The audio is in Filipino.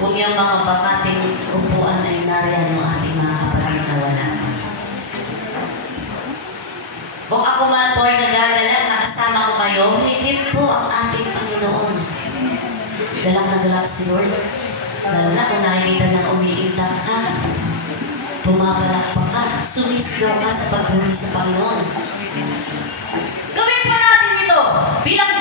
kung yung mga bakating upuan ay nariyan ng ating mga kapatid na wala. Kung ako man po ay nagagalak na kasama ko kayo, higit po ang ating Panginoon. Galak na galak si Lord. Lalo na kung nakikita niyang umiindak ka, pumapalakpak ka, sumisigaw ka sa pagbuli sa Panginoon. Gawin po natin ito bilang